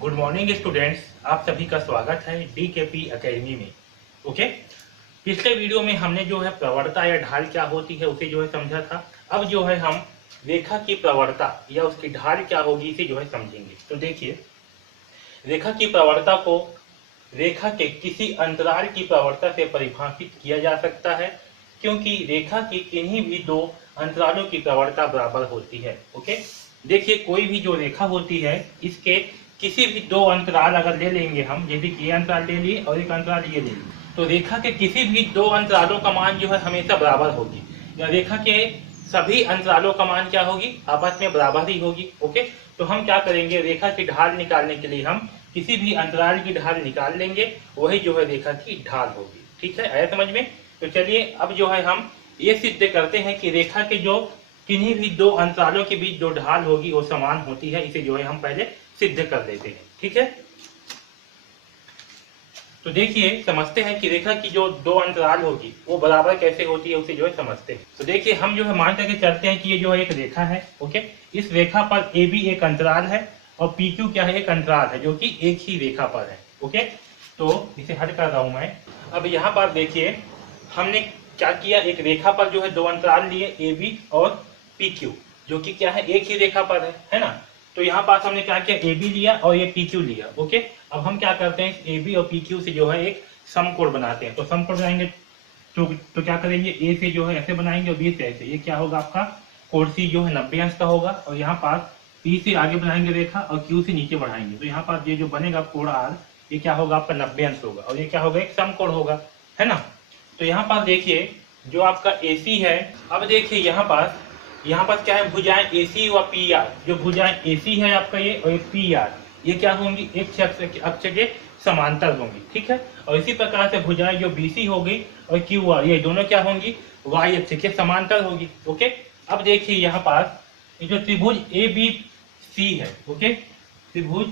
Good morning students, आप सभी का स्वागत है डीकेपी एकेडमी में। ओके, पिछले वीडियो में हमने जो है प्रवणता या ढाल क्या होती है उसे जो है समझा था। अब जो है हम रेखा की प्रवणता या उसकी ढाल क्या होगी इसे जो है समझेंगे। तो देखिए, रेखा की प्रवणता को रेखा के किसी अंतराल की प्रवणता से परिभाषित किया जा सकता है, क्योंकि रेखा की किन्हीं भी दो अंतरालों की प्रवणता बराबर होती है। ओके, देखिए कोई भी जो रेखा होती है इसके किसी भी दो अंतराल अगर ले लेंगे हम, जैसे कि ये अंतराल ले लिए और एक अंतराल ये ले लिए, तो रेखा के किसी भी दो अंतरालों का मान जो है हमेशा बराबर होगी, या रेखा के सभी अंतरालों का मान क्या होगी, आपस में बराबर ही होगी। ओके, तो हम क्या करेंगे, रेखा की ढाल निकालने के लिए हम किसी भी अंतराल की ढाल निकाल लेंगे, वही जो है रेखा की ढाल होगी। ठीक है, आया समझ में? तो चलिए अब जो है हम ये सिद्ध करते हैं कि रेखा के जो किन्हीं भी दो अंतरालों के बीच जो ढाल होगी वो समान होती है। इसे जो है हम पहले सिद्ध कर लेते हैं। ठीक है, तो देखिए समझते हैं कि रेखा की जो दो अंतराल होगी वो बराबर कैसे होती है, उसे जो है समझते हैं। तो देखिए हम जो है मान करके चलते हैं कि ये जो है एक रेखा है। ओके, इस रेखा पर ए बी एक अंतराल है और पी क्यू क्या है, एक अंतराल है जो कि एक ही रेखा पर है। ओके, तो इसे हट कर रहा हूं मैं। अब यहाँ पर देखिए हमने क्या किया, एक रेखा पर जो है दो अंतराल लिए ए बी और पी क्यू, जो कि क्या है, एक ही रेखा पर है ना। तो यहाँ पास हमने क्या किया, ए बी लिया और ये पी क्यू लिया। ओके, अब हम क्या करते हैं, ए बी और पी क्यू से जो है एक समकोण बनाते हैं। तो समकोण बनाएंगे तो क्या करेंगे, ए से जो है ऐसे बनाएंगे और बी से ऐसे। ये क्या होगा, आपका कोण सी जो है 90 अंश का होगा। और यहाँ पास पी से आगे बनाएंगे रेखा और क्यू से नीचे बढ़ाएंगे, तो यहाँ पास ये जो बनेगा कोण आर, ये क्या होगा, आपका 90 अंश होगा और ये क्या होगा, एक समकोण होगा, है ना। तो यहाँ पास देखिए जो आपका AC है, अब देखिए यहाँ पास क्या है, भुजाएं AC व PR। जो भुजाएं AC है आपका ये और PR, ये क्या होंगी, एक अक्ष के समांतर होंगी। ठीक है, और इसी प्रकार से भुजाएं जो BC होगी और QR, ये दोनों क्या होंगी, Y अक्ष के समांतर होगी। ओके, अब देखिए यहाँ पास ये जो त्रिभुज ABC है, ओके, त्रिभुज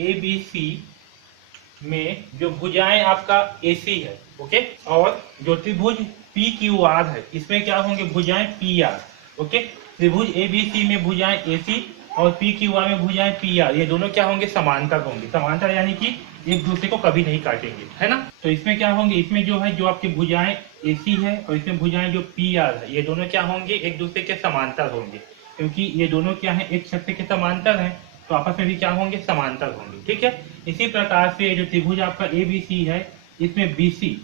ABC में जो भुजाएं आपका AC है, ओके, और जो त्रिभुज PQR है इसमें क्या होंगे, भुजाएं PR। ओके, त्रिभुज ABC में भुजाएं AC और PQR में भुजाएं PR, ये दोनों क्या होंगे, समांतर होंगे। समांतर यानी कि एक दूसरे को कभी नहीं काटेंगे, है ना। तो इसमें क्या होंगे, इसमें जो है जो आपकी भुजाएं AC है और इसमें भुजाएं जो PR है, ये दोनों क्या होंगे, एक दूसरे के समांतर होंगे, क्योंकि ये दोनों क्या है, एक शक्ति के समांतर है, तो आपस में भी क्या होंगे, समांतर होंगे। ठीक है, इसी प्रकार से जो त्रिभुज आपका ABC है इसमें BC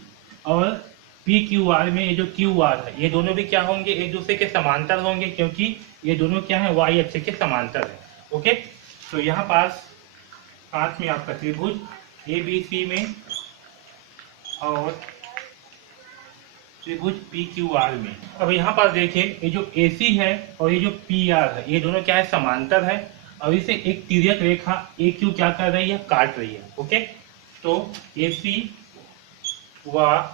और PQR में ये जो QR है, ये दोनों भी क्या होंगे, एक दूसरे के समांतर होंगे, क्योंकि ये दोनों क्या है, Y अक्ष के समांतर है। ओके, तो यहाँ पास में आपका त्रिभुज ABC में और त्रिभुज PQR में। अब यहाँ पर देखिए ये जो AC है और ये जो PR है, ये दोनों क्या है, समांतर है, और इसे एक तिर्यक रेखा AQ क्या कर रही है, काट रही है। ओके, तो AC व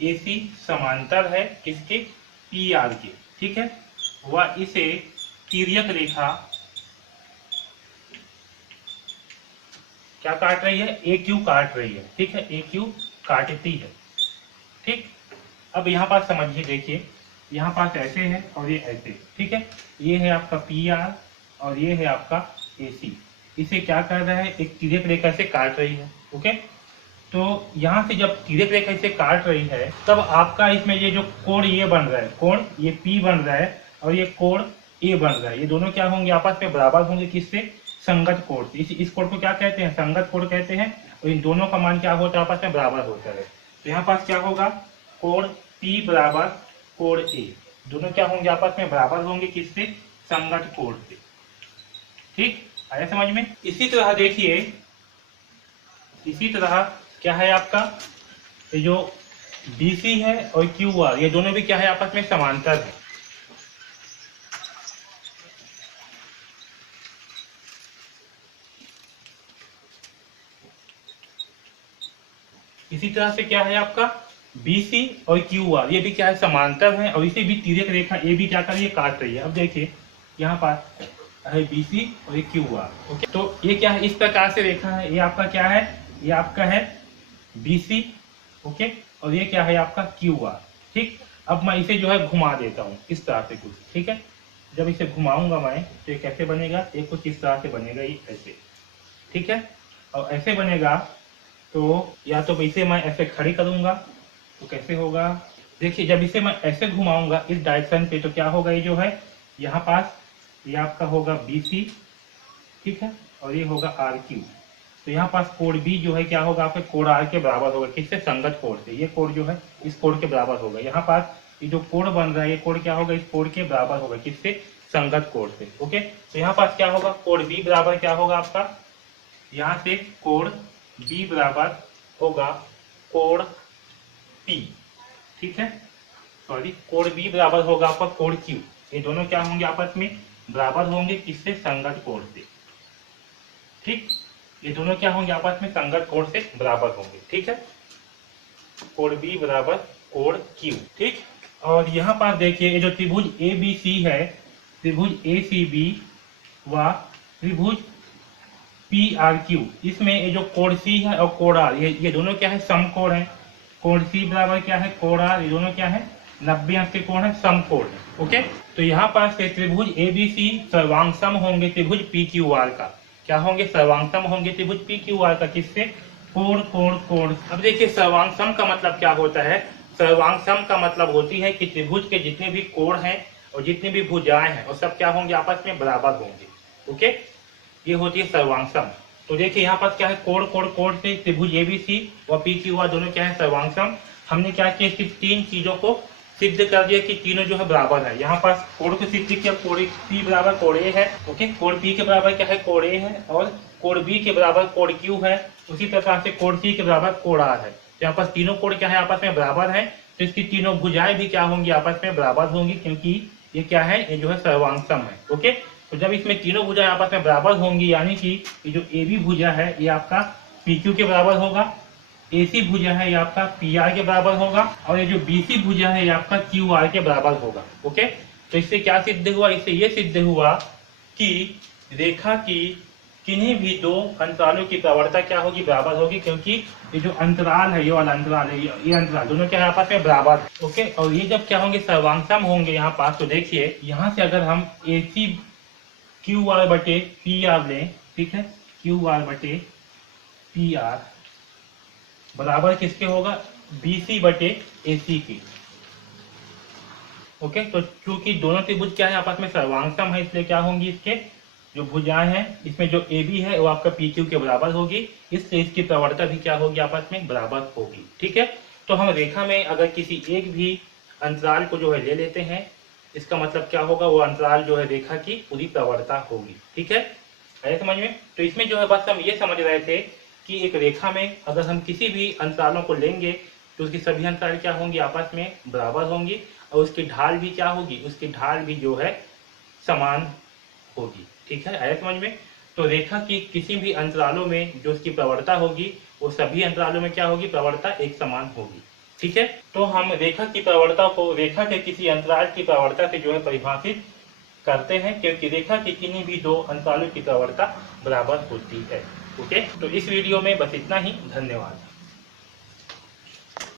AC समांतर है किसके, PR के। ठीक है, वह इसे तिर्यक रेखा क्या काट रही है, AQ काट रही है। ठीक है, AQ काटती है। ठीक, अब यहाँ पास समझिए, देखिए यहाँ पास ऐसे है और ये ऐसे। ठीक है, ये है आपका PR और ये है आपका AC। इसे क्या कर रहा है, एक तिर्यक रेखा से काट रही है। ओके, तो यहाँ से जब तिर्यक रेखा इसे काट रही है तब आपका इसमें ये जो कोण ये बन रहा है, कोण ये P बन रहा है और ये कोण A बन रहा है, ये दोनों क्या होंगे, आपस में बराबर होंगे। किससे, संगत कोण से। इस कोण को क्या कहते हैं, संगत कोण कहते हैं, और इन दोनों का मान क्या होता है, आपस में बराबर होता है। तो यहाँ पास क्या होगा, कोण P बराबर कोण A, दोनों क्या होंगे, आपस में बराबर होंगे। किससे, संगत कोण से। ठीक, आया समझ में। इसी तरह देखिए, इसी तरह क्या है आपका, ये जो BC है और QR, ये दोनों भी क्या है, आपस में समांतर है। इसी तरह से क्या है आपका BC और QR, ये भी क्या है, समांतर है, और इसे भी तिर्यक रेखा AB क्या कर रही है, काट रही है। अब देखिए यहाँ पर है BC और ये QR। ओके, तो ये क्या है, इस प्रकार से रेखा है, ये आपका क्या है, ये आपका है BC। ओके, और ये क्या है आपका QR। ठीक, अब मैं इसे जो है घुमा देता हूँ इस तरह से कुछ। ठीक है, जब इसे घुमाऊंगा मैं तो ये कैसे बनेगा, ये कुछ इस तरह से बनेगा, ये ऐसे। ठीक है। और ऐसे बनेगा तो या तो इसे मैं ऐसे खड़ी करूंगा तो कैसे होगा, देखिए जब इसे मैं ऐसे घुमाऊंगा इस डायरेक्शन पे तो क्या होगा, ये जो है यहाँ पास ये आपका होगा BC, ठीक है, और ये होगा RQ। तो यहाँ पास कोण B जो है क्या होगा आपके कोण R के बराबर होगा, किससे, संगत कोण से। ये कोण जो है इस कोण के बराबर होगा। यहाँ पास ये जो कोण बन रहा है ये कोण क्या होगा, इस कोण के बराबर होगा, किससे, संगत कोण से। ओके, तो यहाँ पास क्या होगा, कोण B बराबर क्या होगा आपका, यहाँ से कोण B बराबर होगा कोण P, ठीक है, सॉरी कोण B बराबर होगा आपका कोण Q। ये दोनों क्या होंगे आपस में बराबर होंगे, किससे, संगत कोण से। ठीक, ये दोनों क्या होंगे आपस में संगत कोण से बराबर होंगे। ठीक है, कोण B बराबर कोण Q। ठीक, और यहाँ पर देखिए ये जो त्रिभुज ABC है, त्रिभुज ACB व त्रिभुज PRQ, इसमें ये जो कोण C है और कोण R, ये दोनों क्या है, समकोण है। कोण C बराबर क्या है, कोण R, ये दोनों क्या है, 90 अंश के कोण है, समकोण है। ओके, तो यहाँ पर से त्रिभुज ABC सर्वांगसम होंगे त्रिभुज PQR का। क्या होंगे, सर्वांगसम होंगे त्रिभुज PQR का, किससे, कोण कोण कोण। अब देखिए सर्वांगसम का मतलब क्या होता है, सर्वांगसम का मतलब होती है कि त्रिभुज के जितने भी कोण हैं और जितनी भी भुजाएं हैं और सब क्या होंगे, आपस में बराबर होंगे। ओके, ये होती है सर्वांगसम। तो देखिए यहाँ पर क्या है, कोण कोण कोण से त्रिभुज ABC और PQR दोनों क्या है, सर्वांगसम। हमने क्या किया, इसकी तीन चीजों को सिद्ध कर दिया कि तीनों जो है बराबर है। यहाँ पास कोण को सिद्ध किया, कोण P बराबर कोण A है। ओके, कोण P के बराबर क्या है, कोण A है, और कोण B के बराबर कोण Q है। उसी प्रकार से कोण C के बराबर कोण R है। तो यहाँ पास तीनों कोण क्या है, आपस में बराबर है। तो इसकी तीनों भुजाएं भी क्या होंगी, आपस में बराबर होंगी, क्योंकि ये क्या है, ये जो है सर्वांगसम है। ओके, तो जब इसमें तीनों भुजाएं आपस में बराबर होंगी, यानी कि ये जो AB भुजा है ये आपका PQ के बराबर होगा, AC भुजा है ये आपका PR के बराबर होगा, और ये जो BC भुजा है ये आपका QR के बराबर होगा। ओके, तो इससे क्या सिद्ध हुआ, इससे ये सिद्ध हुआ कि रेखा की किन्हीं भी दो अंतरालों की प्रवणता क्या होगी, बराबर होगी, क्योंकि ये जो अंतराल है, ये वाला अंतराल है, ये अंतराल दोनों क्या है, आपस में बराबर। ओके, और ये जब क्या होंगे, सर्वांगसम होंगे यहाँ पास। तो देखिए यहाँ से अगर हम AC QR बटे PR लें, ठीक है, QR बटे PR बराबर किसके होगा, BC बटे AC की। ओके, तो चूंकि दोनों त्रिभुज क्या है, आपस में सर्वांगसम है, इसलिए क्या होंगी, इसके जो भुजाएं हैं, इसमें जो AB है वो आपका PQ के बराबर होगी, इससे इसकी प्रवणता भी क्या होगी, आपस में बराबर होगी। ठीक है, तो हम रेखा में अगर किसी एक भी अंतराल को जो है ले लेते हैं, इसका मतलब क्या होगा, वो अंतराल जो है रेखा की पूरी प्रवणता होगी। ठीक है, आया समझ में। तो इसमें जो है बस हम ये समझ रहे थे कि एक रेखा में अगर हम किसी भी अंतरालों को लेंगे तो उसकी सभी अंतराल क्या होंगी, आपस में बराबर होंगी, और उसकी ढाल भी क्या होगी, उसकी ढाल भी जो है समान होगी। ठीक है, आया समझ में। तो रेखा की किसी भी अंतरालों में जो उसकी प्रवणता होगी वो सभी अंतरालों में क्या होगी, प्रवणता एक समान होगी। ठीक है, तो हम रेखा की प्रवणता को रेखा के किसी अंतराल की प्रवणता से जो है परिभाषित करते हैं, क्योंकि रेखा की किन्हीं भी दो अंतरालों की प्रवणता बराबर होती है। ओके, तो इस वीडियो में बस इतना ही, धन्यवाद।